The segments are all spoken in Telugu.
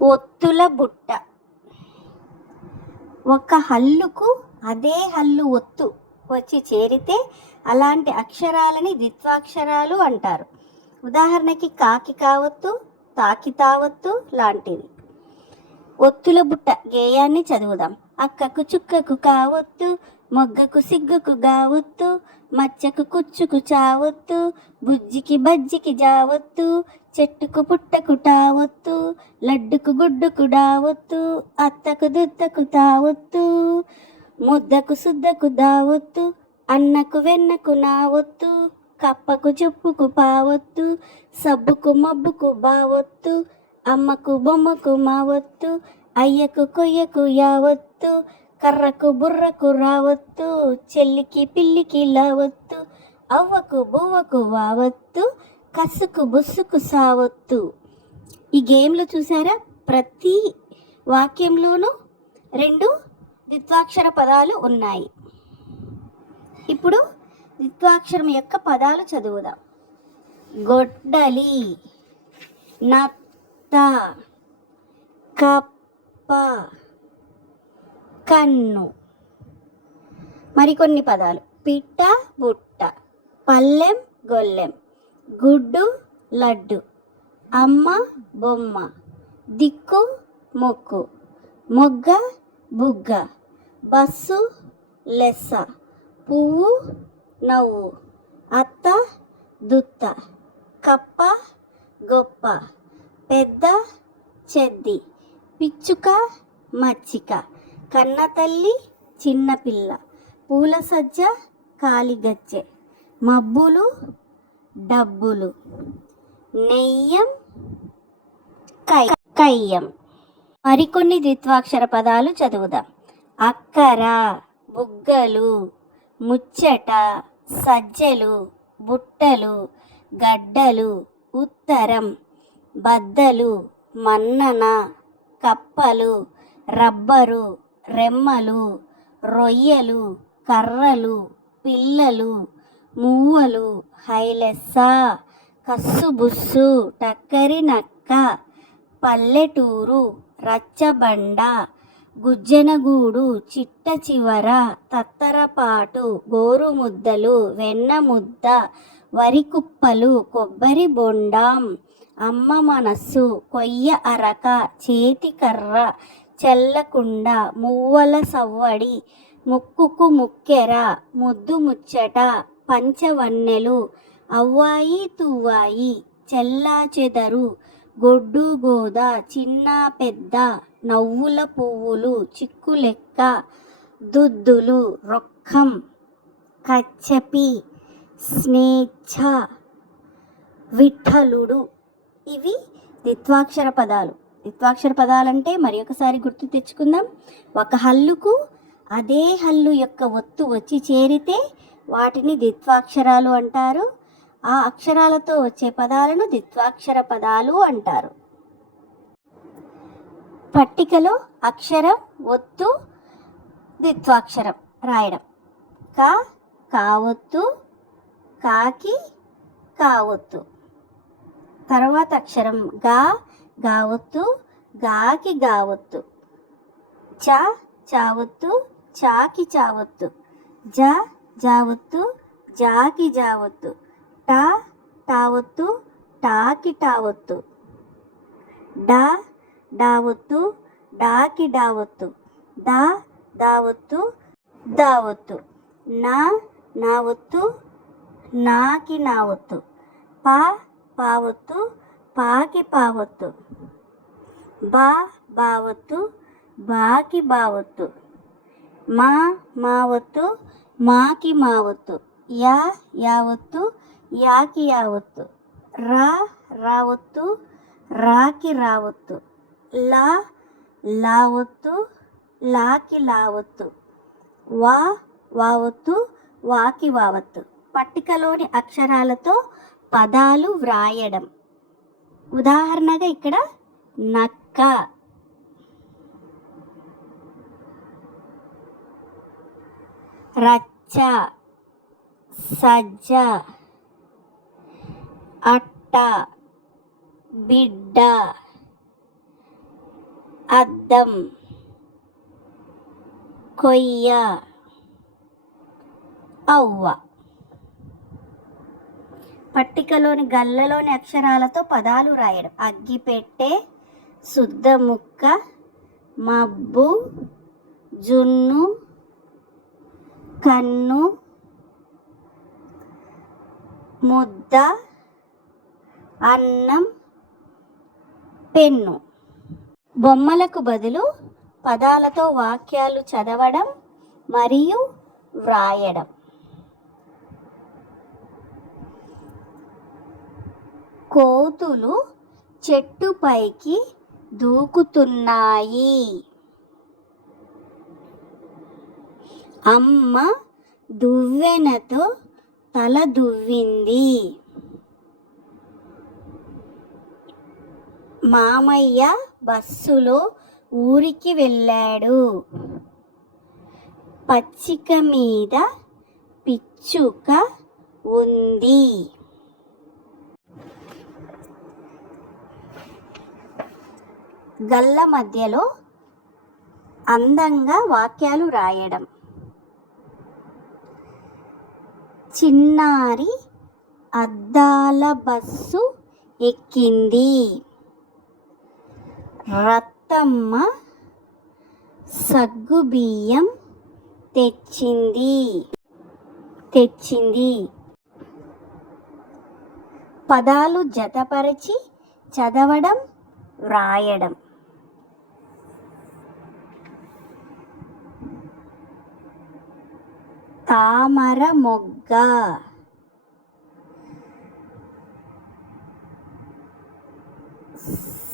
ఒత్తుల బుట్ట. ఒక హల్లుకు అదే హల్లు ఒత్తు వచ్చి చేరితే అలాంటి అక్షరాలని ద్విత్వాక్షరాలు అంటారు. ఉదాహరణకి కాకి కావత్తు తాకి తావత్తు లాంటివి. ఒత్తుల బుట్ట గేయాన్ని చదువుదాం. అక్కకు చుక్కకు కావత్తు మొగ్గకు సిగ్గుకు గావొత్తు మచ్చకు కుచ్చుకు చావత్తు బుజ్జికి బజ్జికి జావత్తు చెట్టుకు పుట్టకు టావొత్తు లడ్డుకు గుడ్డుకు డావొత్తు అత్తకు దుత్తకు తావొత్తు ముద్దకు సుద్దకు దావొత్తు అన్నకు వెన్నకు నావొత్తు కప్పకు చెప్పుకు పావొత్తు సబ్బుకు మబ్బుకు బావొత్తు అమ్మకు బొమ్మకు మావొత్తు అయ్యకు కొయ్యకు యావొత్తు కర్రకు బుర్రకు రావత్తు చెల్లికి పిల్లికి లావత్తు అవ్వకు బువ్వకు వావత్తు కసుకు బుస్సుకు సావత్తు ఈ గేమ్లో చూసారా? ప్రతి వాక్యంలోనూ రెండు ద్విత్వాక్షర పదాలు ఉన్నాయి. ఇప్పుడు ద్విత్వాక్షరం యొక్క పదాలు చదువుదాం. గొడ్డలి నత్త కప్ప కన్ను. మరికొన్ని పదాలు. పిట్ట బుట్ట. పల్లెం గొల్లెం. గుడ్డు లడ్డు. అమ్మ బొమ్మ. దిక్కు మొక్కు. మొగ్గ బుగ్గ. బస్సు లెస్స. పువ్వు నవ్వు. అత్త దుత్త. కప్ప గొప్ప. పెద్ద చెద్ది. పిచ్చుక మచ్చిక. కన్నతల్లి చిన్నపిల్ల పూల సజ్జ కాలిగజ్జె మబ్బులు డబ్బులు. నెయ్యం కై కయ్యం. మరికొన్ని ద్విత్వాక్షర పదాలు చదువుదాం. అక్కర బుగ్గలు ముచ్చట సజ్జలు బుట్టలు గడ్డలు ఉత్తరం బద్దలు మన్నన కప్పలు రబ్బరు రెమ్మలు రొయ్యలు కర్రలు పిల్లలు మువ్వలు హైలెస్స కస్సుబుస్సు టక్కరి నక్క పల్లెటూరు రచ్చబండ గుజ్జనగూడు చిట్ట చివర తత్తరపాటు గోరుముద్దలు వెన్న ముద్ద వరి కుప్పలు కొబ్బరి బొండాం అమ్మ మనస్సు కొయ్య అరక చేతికర్ర చెల్లకుండా మువ్వల సవ్వడి ముక్కుకు ముక్కెర ముద్దు ముచ్చట పంచవన్నెలు అవ్వాయి తువ్వాయి చెల్లా చెదరు గొడ్డు గోద చిన్న పెద్ద నవ్వుల పువ్వులు చిక్కులెక్క దుద్దులు రొక్కం కచ్చపి స్నేచ్ఛ విఠలుడు. ఇవి ద్విత్వాక్షర పదాలు. ద్విత్వాక్షర పదాలంటే మరి ఒకసారి గుర్తు తెచ్చుకుందాం. ఒక హల్లుకు అదే హల్లు యొక్క ఒత్తు వచ్చి చేరితే వాటిని ద్విత్వాక్షరాలు అంటారు. ఆ అక్షరాలతో వచ్చే పదాలను ద్విత్వాక్షర పదాలు అంటారు. పట్టికలో అక్షరం ఒత్తు ద్విత్వాక్షరం రాయడం. కా కావొత్తు కాకి కావొత్తు. తర్వాత అక్షరం గా గావొత్తు గాకి గావొత్తు. చా చావొత్తు చాకి చావొత్తు. జ జావొత్తు జాకి జావొత్తు. టా టావొత్తు టాకి టావొత్తు. డా డావొత్తు డాకి డావొత్తు. దా దావొత్తు దావొత్తు నా నావొత్తు నాకి నావొత్తు. పా పావొత్తు పాకి పావొత్తు బా బావొత్తు బాకి బావొత్తు. మా మావొత్తు మాకి మావొత్తు. యా యావొత్తు యాకి యావొత్తు. రా రావొత్తు రాకి రావొత్తు. లా లావొత్తు లాకి లావొత్తు. వా వావొత్తు వాకి వావత్తు. పట్టికలోని అక్షరాలతో పదాలు వ్రాయడం. ఉదాహరణగా ఇక్కడ నక్క. రచ్చ. సజ్జ. అట్ట. బిడ్డ. అద్దం. కొయ్య. అవ్వ. పట్టికలోని గల్లలోని అక్షరాలతో పదాలు రాయడం. అగ్గిపెట్టె శుద్ధ ముక్క మబ్బు జున్ను కన్ను ముద్ద అన్నం పెన్ను. బొమ్మలకు బదులు పదాలతో వాక్యాలు చదవడం మరియు వ్రాయడం. కోతులు చెట్టుపైకి దూకుతున్నాయి. అమ్మ దువ్వెనతో తల దువ్వింది. మామయ్య బస్సులో ఊరికి వెళ్ళాడు. పచ్చిక మీద పిచ్చుక ఉంది. గల్ల మధ్యలో అందంగా వాక్యాలు రాయడం. చిన్నారి అద్దాల బస్సు ఎక్కింది. రత్తమ్మ సగ్గుబియ్యం తెచ్చింది. తెచ్చింది. పదాలు జతపరిచి చదవడం వ్రాయడం తామర మొగ్గ.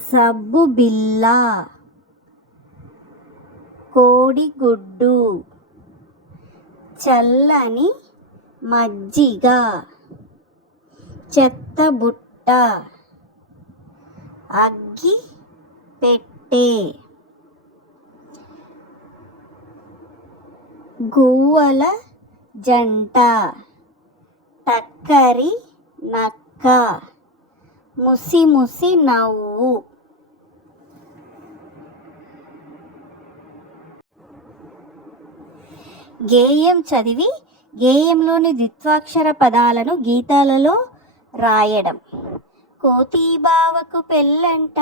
సబ్బు బిల్ల కోడిగుడ్డు చల్లని మజ్జిగ. చెత్తబుట్ట అగ్గి పెట్టే. గువ్వల జంట. టక్కరి నక్క. ముసి ముసి నవ్వు. గేయం చదివి గేయంలోని ద్విత్వాక్షర పదాలను గీతాలలో రాయడం. కోతి బావకు పెళ్ళంట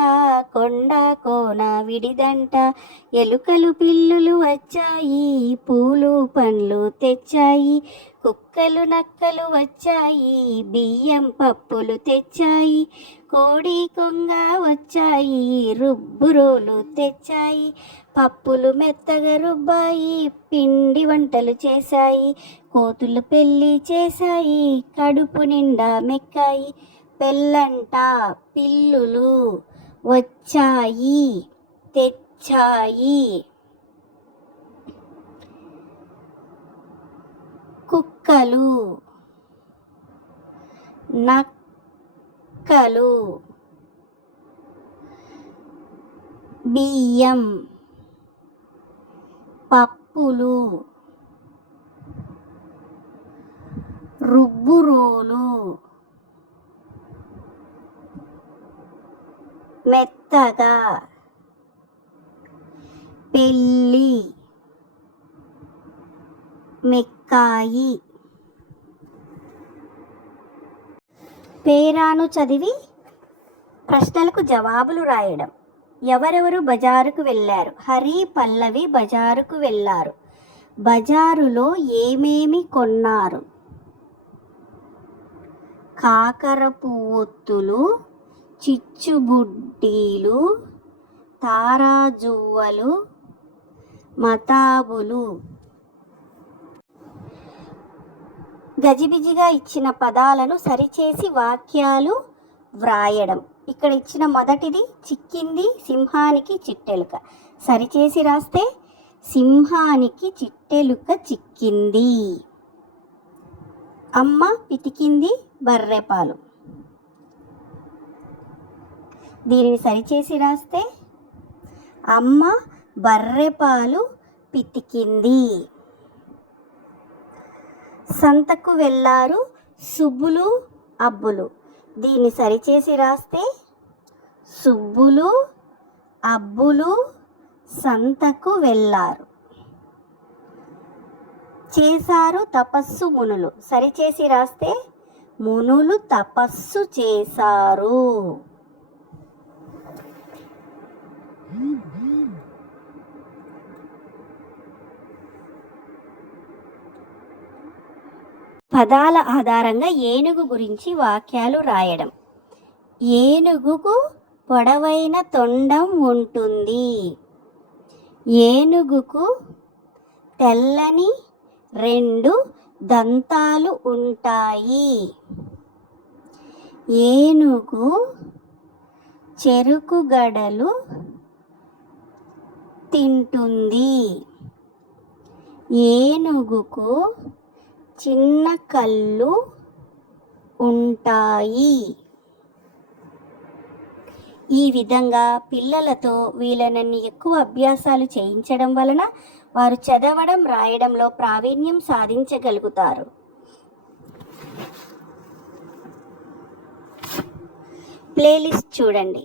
కొండ కోన విడిదంట. ఎలుకలు పిల్లులు వచ్చాయి పూలు పండ్లు తెచ్చాయి. కుక్కలు నక్కలు వచ్చాయి బియ్యం పప్పులు తెచ్చాయి. కోడి కొంగ వచ్చాయి రుబ్బురోలు తెచ్చాయి. పప్పులు మెత్తగా రుబ్బాయి పిండి వంటలు చేశాయి. కోతులు పెళ్ళి చేశాయి కడుపు నిండా మెక్కాయి. పెళ్ళంట పిల్లులు వచ్చాయి తెచ్చాయి. కుక్కలు నక్కలు బియ్యం పప్పులు రుబ్బురోలు. మెత్తగా. పెళ్ళి మెక్కాయి. పేరాను చదివి ప్రశ్నలకు జవాబులు రాయడం. ఎవరెవరు బజారుకు వెళ్ళారు? హరి పల్లవి బజారుకు వెళ్ళారు. బజారులో ఏమేమి కొన్నారు? కాకర పువ్వొత్తులు చిచ్చుబుడ్డీలు తారాజువ్వలు మతాబులు. గజిబిజిగా ఇచ్చిన పదాలను సరిచేసి వాక్యాలు వ్రాయడం. ఇక్కడ ఇచ్చిన మొదటిది చిక్కింది సింహానికి చిట్టెలుక. సరిచేసి రాస్తే సింహానికి చిట్టెలుక చిక్కింది. అమ్మ పితికింది బర్రెపాలు దీనిని సరిచేసి రాస్తే అమ్మ బర్రెపాలు పితికింది. సంతకు వెళ్ళారు సుబ్బులు అబ్బులు. దీన్ని సరిచేసి రాస్తే సుబ్బులు అబ్బులు సంతకు వెళ్ళారు చేశారు తపస్సు మునులు. సరిచేసి రాస్తే మునులు తపస్సు చేశారు. పదాల ఆధారంగా ఏనుగు గురించి వాక్యాలు రాయడం. ఏనుగుకు పొడవైన తొండం ఉంటుంది. ఏనుగుకు తెల్లని రెండు దంతాలు ఉంటాయి. ఏనుగు చెరుకు గడలు తింటుంది. ఏనుగుకు చిన్న కళ్ళు ఉంటాయి. ఈ విధంగా పిల్లలతో వీళ్ళనన్ని ఎక్కువ అభ్యాసాలు చేయించడం వలన వారు చదవడం రాయడంలో ప్రావీణ్యం సాధించగలుగుతారు. ప్లేలిస్ట్ చూడండి.